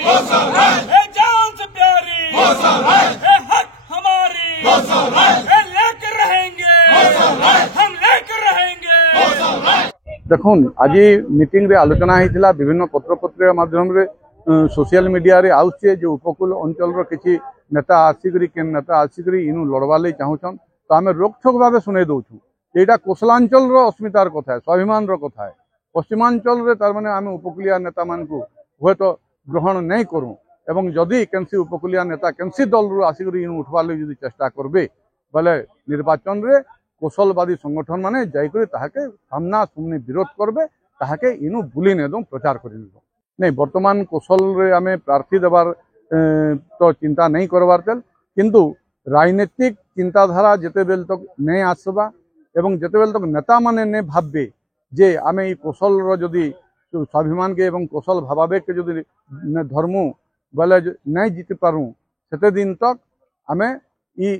ए जान से प्यारी ए हक हमारी ए लेकर रहेंगे हम लेकर रहेंगे। देखुन आज मीटिंग रे आलोचना होता विभिन्न पत्र पत्रिका माध्यम रे सोशल मीडिया रे आउचे जो उपकूल अंचल किसी नेता आसिक केन नेता आसिक इनु लड़वा लई चाहूछन तो आम रोकठोक भाव शुणे दौचु यहाँ कोसलांचल अस्मितार कथा है स्वाभिमान कथा है पश्चिमांचल रे तार माने आम उपकूलिया नेता मान हूँ तो ग्रहण नहीं करूँ एवं जदि केनसी उपकूलिया नेता केनसी दल रु आसिक इनु उठवार लगी जदि चेष्टा करबे बोले निर्वाचन रे कौशलवादी संगठन माने जाइकरी ताहाके सामना सामने विरोध करबे ताहाके इनु बुली ने दो प्रचार कर नहीं वर्तमान कौशल रे आमे प्रार्थी देवार तो चिंता नहीं करवार चल किंतु राजनीतिक चिंताधारा जिते बेल तक नहीं आसवा एवं जिते बेल तक नेता माने ने भाबे जे आमे ई कौशल रो जदि स्वाभिमान के एवं कौशल भावावेग के जदि धर्मु बोले नहीं जीति पारूँ सेते दिन तक आमे ई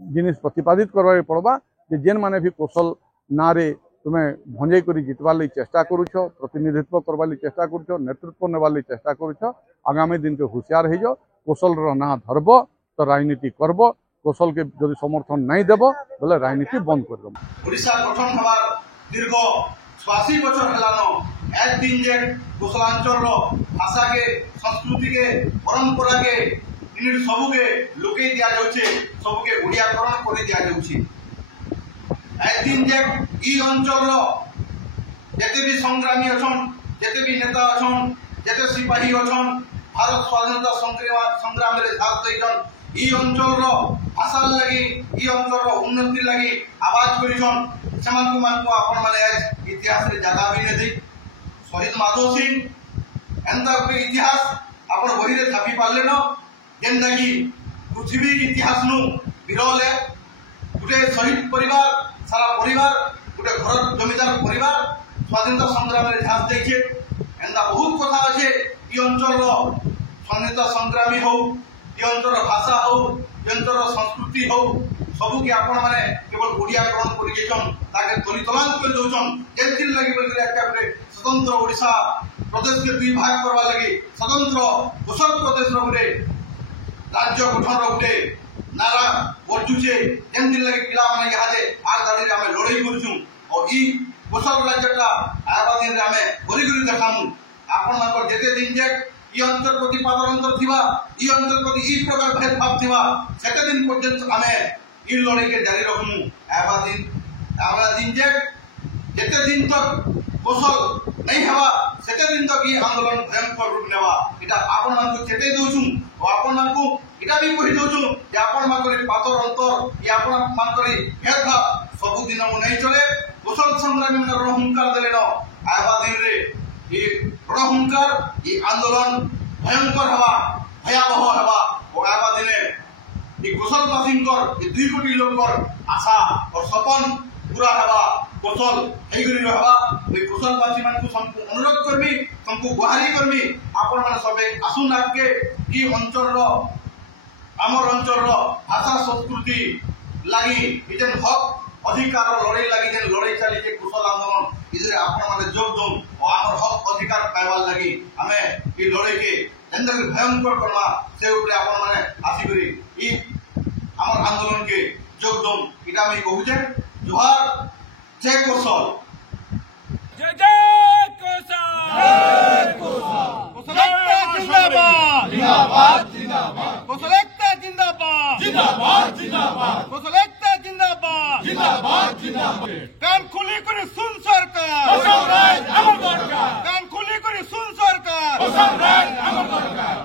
जिनिस प्रतिपादित करवाके पड़वा जे जेन माने भी कौशल ना रे तुम्हें भंजई कर जितवार लगी चेष्टा करुछ प्रतिनिधित्व करवार लगी चेष्टा करुछ नेतृत्व नेवार लगी चेष्टा करुछ आगामी दिन के होशियार हो जाओ कौशल ना धरब तो राजनीति करब कौशल के जदि समर्थन नहीं देव बोले राजनीति बंद कर देव। ओडिशा गठन हबार दीर्घ 80 बछर हेलानो एक दिन जे कौशलांचल भाषा के संस्कृति के परंपरा के इन सबू के लुके दिया जाउछे सबू के ओडियाकरण कर दिया जाउछे एक दिन जे ई अंचल जेते भी संग्रामी अछन जेते भी नेता अछन जेते सिपाही अछन भारत स्वाधीनता संग्राम रे साथ दैछन ई अंचल भाषा लगी ई अंचल उन्नति लगी आवाज करिछन सेमान को आपण माने इतिहास रे जगह भी नै शहीद माधव सिंह एंदा के इतिहास आपण बही रे छापी पाले न जेंदा की पृथ्वी इतिहास नु बिरले गुटे शहीद परिवार सारा परिवार गुटे घर जमीदार परिवार स्वाधीनता संग्राम रे झांस देखे एंदा बहुत कथा अच्छे ई अंचल स्वाधीनता संग्रामी हो ई अंचल भाषा हो ई अंचल संस्कृति हो सबू के आपण माने केवल ओडियाकरण कर जेछन ताके तलितलांत कर दोछन केनथिल लागि बोलले एकाबरे स्वतंत्र ओडिशा प्रदेश के दुई भाग करवा लगी स्वतंत्र कौशल प्रदेश रो गुटे राज्य गठन रो गुटे नारा वर्जुचे केनथिल लागि पिला माने इहाजे आर दाडी रे हमें लड़ाई करछु और ई कौशल राज्यटा आबादी रे हमें गरी देखामु आपण मानकर जेते दिन जे ई अंचल प्रति पादरंतर थिबा ई अंचल प्रति ई प्रकार भेदभाव थिबा सेते दिन पर्यंत हमें ई लड़ाई के जारी रखमु आबादी दिन जे जेते दिन तक कौशल नहीं हवा सेते दिन तक ई आंदोलन भयंकर रूप नेवा इटा आपण मान को चेते दोछु और आपण मान को इटा भी कहि दोछु जे आपण मान को पादरंतर या आपण मान को भेदभाव सब दिन नहीं चले कौशल संग्रामी मन रणहुंकार देले न आबादी रे ये रणहुंकार ये आंदोलन भयंकर हवा भयावह हवा और आबादी ने ये कौशलवासी ये 2 कोटी लोकर आशा और सपन पूरा हवा कौशल हेगरी हवा ये कौशलवासी मान को हमको अनुरोध करबी हमको गुहारी करबी आपण मान सबे आसुन आके ई अंचल रो हमर अंचल रो भाषा संस्कृति लागि इजन हक अधिकार लड़ाई लगी जेन लड़ाई चली जे कौशल आंदोलन इधर आपण माने जोग दो और हमर हक अधिकार पाइबार लगी हमें ई लड़ाई के जेंदा भयंकर करवा से ऊपर आपण माने आसी करी ई हमर आंदोलन के जोग दो इटा में कहू जे जोहार जय कौशल जय कौशल कौशलता जिंदाबाद जिंदाबाद जिंदाबाद कौशलता जिंदाबाद जिंदाबाद जिंदाबाद कौशलता जिंदाबाद जिंदाबाद जिंदाबाद कान खुली करे सुन सरकार कौशल राज अमर दरकार कान खुली करे सुन सरकार कौशल राज अमर दरकार।